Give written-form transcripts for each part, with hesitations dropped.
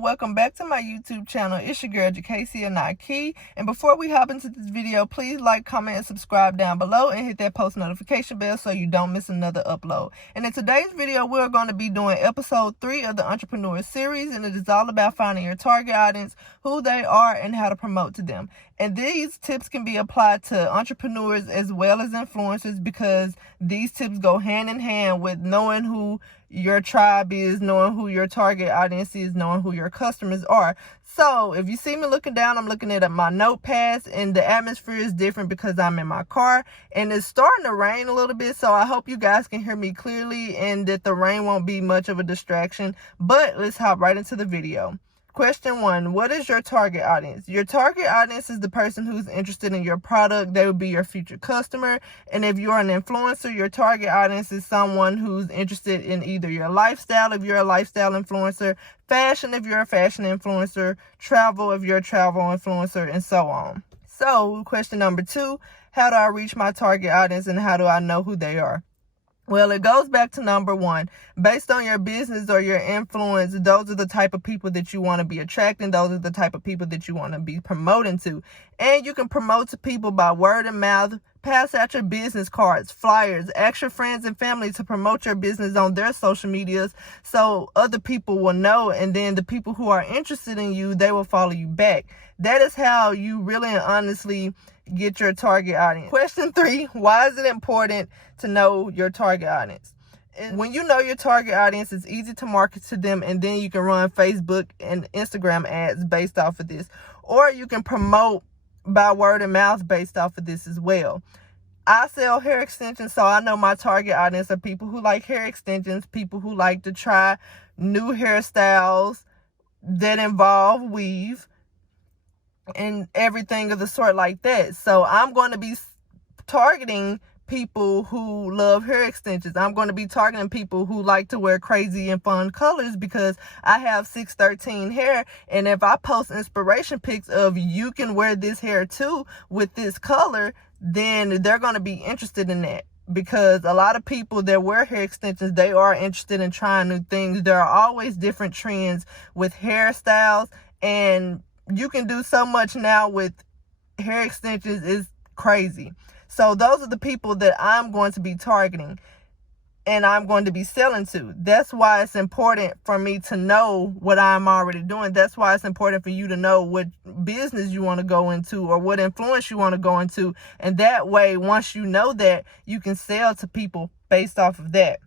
Welcome back to my YouTube channel. It's your girl Jacasey and Nike. And before we hop into this video, please like, comment, and subscribe down below and hit that post notification bell so you don't miss another upload. And in today's video, we're going to be doing episode 3 of the Entrepreneur series, and it is all about finding your target audience, who they are, and how to promote to them. And these tips can be applied to entrepreneurs as well as influencers, because these tips go hand in hand with knowing who your tribe is, knowing who your target audience is, knowing who your customers are. So if you see me looking down, I'm looking at my notepads, and the atmosphere is different because I'm in my car and it's starting to rain a little bit. So I hope you guys can hear me clearly and that the rain won't be much of a distraction. But let's hop right into the video. Question 1, what is your target audience? Your target audience is the person who's interested in your product. They will be your future customer. And if you're an influencer, your target audience is someone who's interested in either your lifestyle, if you're a lifestyle influencer, fashion, if you're a fashion influencer, travel, if you're a travel influencer, and so on. So question number 2, how do I reach my target audience and how do I know who they are? Well, it goes back to number 1. Based on your business or your influence, those are the type of people that you want to be attracting. Those are the type of people that you want to be promoting to. And you can promote to people by word of mouth. Pass out your business cards, flyers, ask your friends and family to promote your business on their social medias so other people will know. And then the people who are interested in you, they will follow you back. That is how you really and honestly get your target audience. Question 3, why is it important to know your target audience? And when you know your target audience, it's easy to market to them, and then you can run Facebook and Instagram ads based off of this. Or you can promote by word of mouth based off of this as well. I sell hair extensions, so I know my target audience are people who like hair extensions, people who like to try new hairstyles that involve weave, and everything of the sort like that. So I'm going to be targeting people who love hair extensions. I'm going to be targeting people who like to wear crazy and fun colors because I have 613 hair. And if I post inspiration pics of you can wear this hair too with this color, then they're going to be interested in that. Because a lot of people that wear hair extensions, they are interested in trying new things. There are always different trends with hairstyles, and you can do so much now with hair extensions. It's crazy. So those are the people that I'm going to be targeting and I'm going to be selling to. That's why it's important for me to know what I'm already doing. That's why it's important for you to know what business you want to go into or what influence you want to go into. And that way, once you know that, you can sell to people based off of that.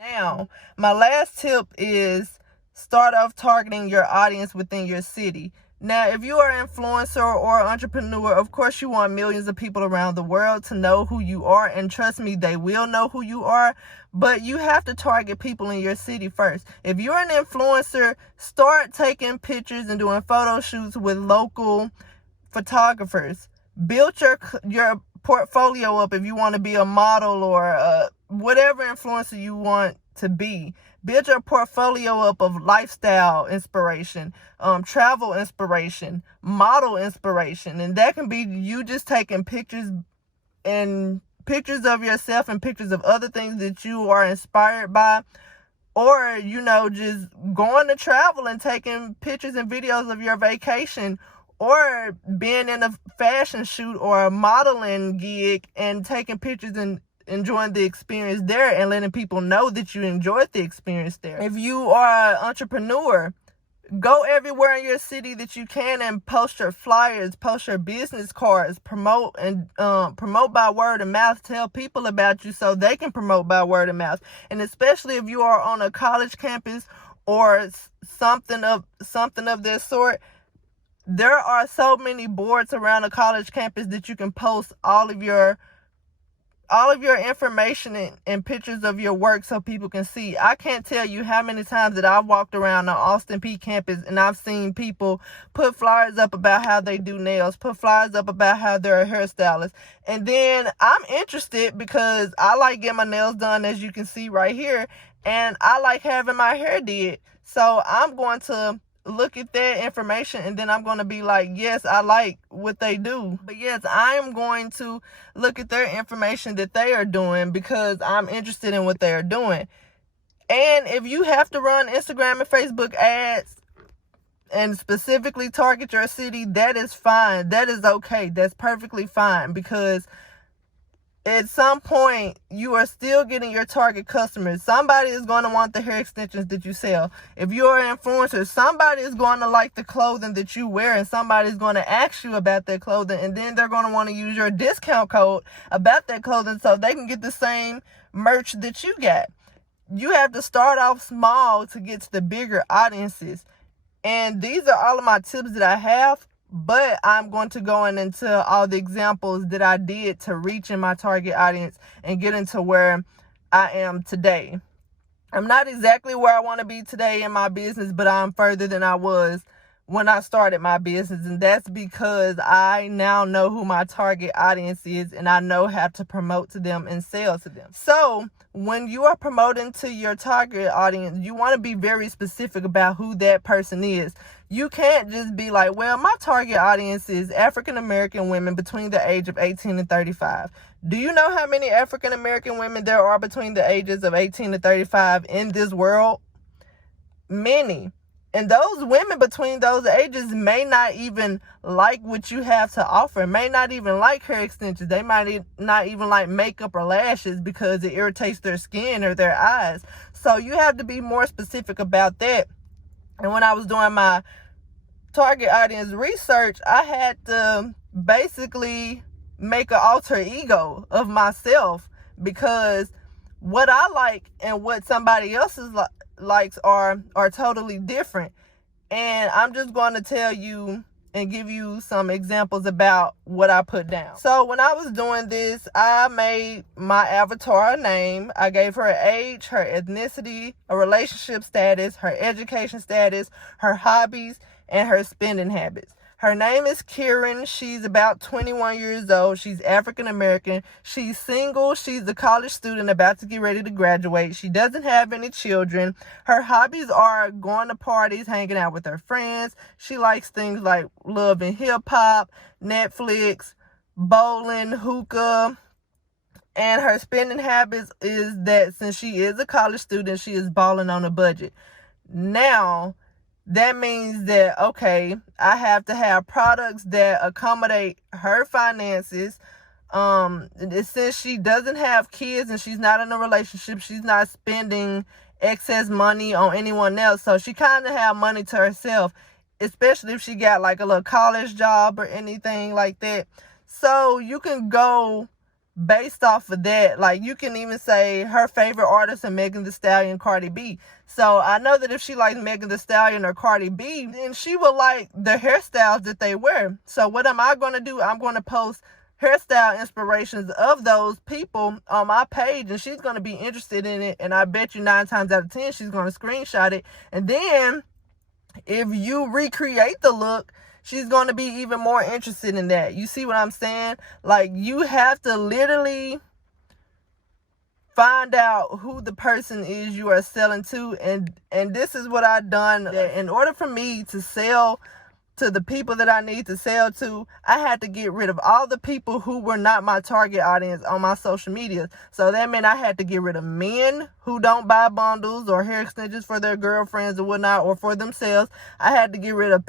Now, my last tip is start off targeting your audience within your city. Now, if you are an influencer or entrepreneur, of course you want millions of people around the world to know who you are. And trust me, they will know who you are. But you have to target people in your city first. If you're an influencer, start taking pictures and doing photo shoots with local photographers. Build your portfolio up if you want to be a model or whatever influencer you want to be. Build your portfolio up of lifestyle inspiration, travel inspiration, model inspiration. And that can be you just taking pictures of yourself and pictures of other things that you are inspired by. Or, just going to travel and taking pictures and videos of your vacation. Or being in a fashion shoot or a modeling gig and taking pictures and enjoying the experience there and letting people know that you enjoyed the experience there. If you are an entrepreneur, go everywhere in your city that you can and post your flyers, post your business cards, promote by word of mouth. Tell people about you so they can promote by word of mouth. And especially if you are on a college campus or something of this sort, there are so many boards around a college campus that you can post all of your all of your information and pictures of your work so people can see. I can't tell you how many times that I've walked around the Austin Peay campus and I've seen people put flyers up about how they do nails, put flyers up about how they're a hairstylist. And then I'm interested because I like getting my nails done, as you can see right here, and I like having my hair did. So I'm going to look at their information and then I'm going to be like, yes, I like what they do. But yes, I am going to look at their information that they are doing because I'm interested in what they are doing. And if you have to run Instagram and Facebook ads and specifically target your city, that is fine. That is okay. That's perfectly fine, because at some point, you are still getting your target customers. Somebody is going to want the hair extensions that you sell. If you're an influencer, somebody is going to like the clothing that you wear, and somebody is going to ask you about that clothing, and then they're going to want to use your discount code about that clothing so they can get the same merch that you got. You have to start off small to get to the bigger audiences. And these are all of my tips that I have. But I'm going to go into all the examples that I did to reach in my target audience and get into where I am today. I'm not exactly where I want to be today in my business, but I'm further than I was when I started my business. And that's because I now know who my target audience is and I know how to promote to them and sell to them. So when you are promoting to your target audience, you want to be very specific about who that person is. You can't just be like, well, my target audience is African American women between the age of 18 and 35. Do you know how many African American women there are between the ages of 18 to 35 in this world? Many. And those women between those ages may not even like what you have to offer, may not even like hair extensions. They might not even like makeup or lashes because it irritates their skin or their eyes. So you have to be more specific about that. And when I was doing my target audience research, I had to basically make an alter ego of myself, because what I like and what somebody else's likes are totally different. And I'm just going to tell you and give you some examples about what I put down. So when I was doing this, I made my avatar a name. I gave her an age, her ethnicity, a relationship status, her education status, her hobbies, and her spending habits. Her name is Kieran. She's about 21 years old. She's African American. She's single. She's a college student about to get ready to graduate. She doesn't have any children. Her hobbies are going to parties, hanging out with her friends. She likes things like love and hip hop, Netflix, bowling, hookah. And her spending habits is that since she is a college student, she is balling on a budget. Now, that means that, okay, I have to have products that accommodate her finances. Since she doesn't have kids and she's not in a relationship, she's not spending excess money on anyone else. So she kind of have money to herself, especially if she got like a little college job or anything like that. So you can go based off of that. Like, you can even say her favorite artists are Megan Thee Stallion, Cardi B. So I know that if she likes Megan Thee Stallion or Cardi B, then she will like the hairstyles that they wear. So what am I going to do? I'm going to post hairstyle inspirations of those people on my page, and she's going to be interested in it. And I bet you 9 times out of 10 she's going to screenshot it. And then if you recreate the look, she's going to be even more interested in that. You see what I'm saying? Like, you have to literally find out who the person is you are selling to. And this is what I've done. In order for me to sell to the people that I need to sell to, I had to get rid of all the people who were not my target audience on my social media. So that meant I had to get rid of men who don't buy bundles or hair extensions for their girlfriends or whatnot, or for themselves. I had to get rid of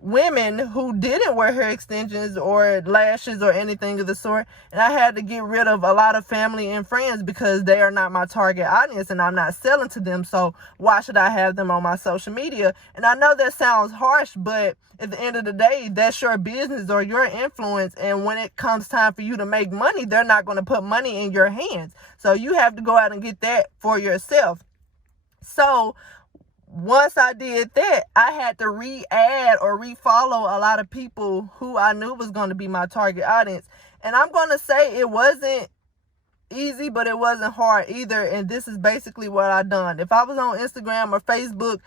women who didn't wear hair extensions or lashes or anything of the sort. And I had to get rid of a lot of family and friends because they are not my target audience and I'm not selling to them. So why should I have them on my social media? And I know that sounds harsh, but at the end of the day, that's your business or your influence. And when it comes time for you to make money, they're not going to put money in your hands. So you have to go out and get that for yourself. So once I did that, I had to re-add or refollow a lot of people who I knew was going to be my target audience. And I'm going to say it wasn't easy, but it wasn't hard either. And this is basically what I done. If I was on Instagram or Facebook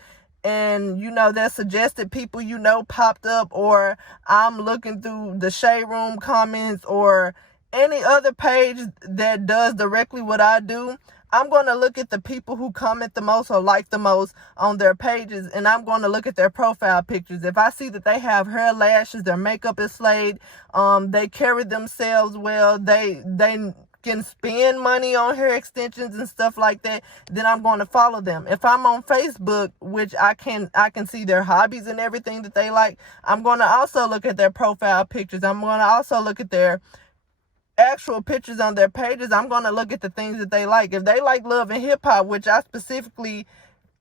and, you know, there's suggested people, you know, popped up, or I'm looking through the Shade Room comments or any other page that does directly what I do, I'm going to look at the people who comment the most or like the most on their pages, and I'm going to look at their profile pictures. If I see that they have hair, lashes, their makeup is slayed, they carry themselves well, they can spend money on hair extensions and stuff like that, then I'm going to follow them. If I'm on Facebook, which I can see their hobbies and everything that they like, I'm going to also look at their profile pictures. I'm going to also look at their actual pictures on their pages. I'm going to look at the things that they like. If they like love and hip hop, which I specifically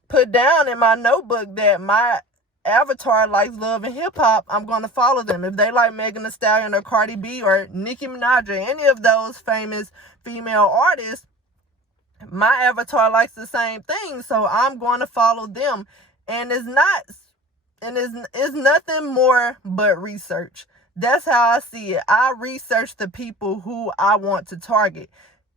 put down in my notebook that my avatar likes love and hip hop, I'm going to follow them. If they like Megan Thee Stallion or Cardi B or Nicki Minaj or any of those famous female artists, my avatar likes the same thing, so I'm going to follow them. And it's nothing more but research. That's how I see it. I research the people who I want to target.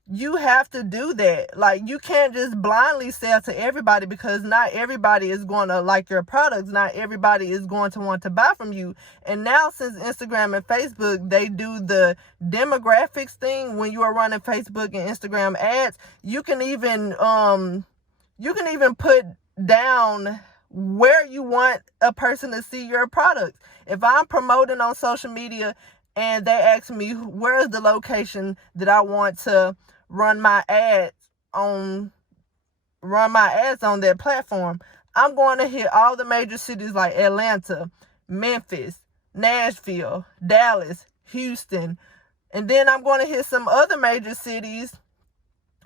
You have to do that. Like, you can't just blindly sell to everybody, because not everybody is going to like your products. Not everybody is going to want to buy from you. And now, since Instagram and Facebook, they do the demographics thing when you are running Facebook and Instagram ads, you can even put down where you want a person to see your products. If I'm promoting on social media and they ask me where's the location that I want to run my ads on that platform, I'm going to hit all the major cities like Atlanta, Memphis, Nashville, Dallas, Houston, and then I'm going to hit some other major cities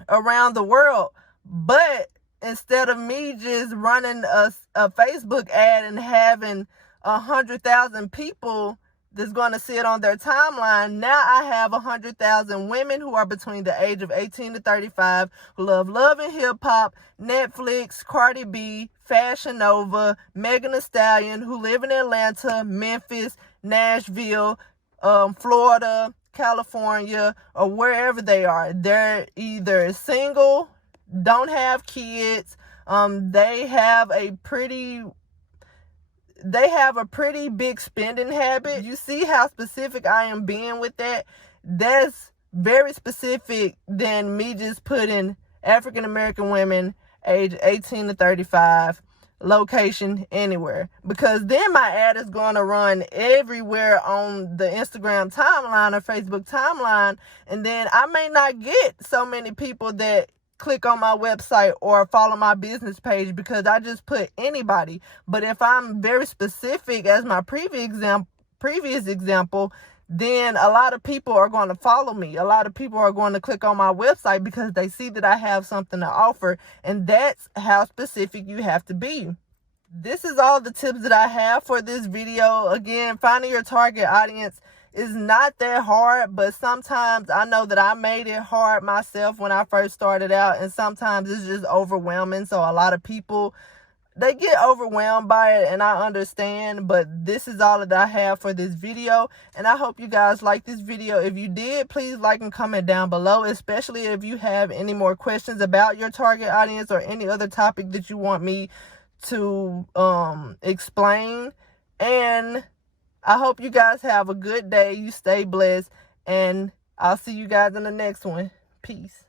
around the world. But instead of me just running a Facebook ad and having 100,000 people that's going to see it on their timeline, now I have 100,000 women who are between the age of 18 to 35 who love and hip hop, Netflix, Cardi B, Fashion Nova, Megan Thee Stallion, who live in Atlanta, Memphis, Nashville, Florida, California, or wherever they are. They're either single, don't have kids, they have a pretty big spending habit. You see how specific I am being with that? That's very specific than me just putting African American women age 18 to 35, location anywhere, because then my ad is going to run everywhere on the Instagram timeline or Facebook timeline, and then I may not get so many people that click on my website or follow my business page because I just put anybody. But if I'm very specific, as my previous example, then a lot of people are going to follow me. A lot of people are going to click on my website because they see that I have something to offer, and that's how specific you have to be. This is all the tips that I have for this video. Again, finding your target audience is not that hard, but sometimes I know that I made it hard myself when I first started out, and sometimes it's just overwhelming. So a lot of people, they get overwhelmed by it, and I understand, but this is all that I have for this video, and I hope you guys like this video. If you did, please like and comment down below, especially if you have any more questions about your target audience or any other topic that you want me to explain. And I hope you guys have a good day. You stay blessed, and I'll see you guys in the next one. Peace.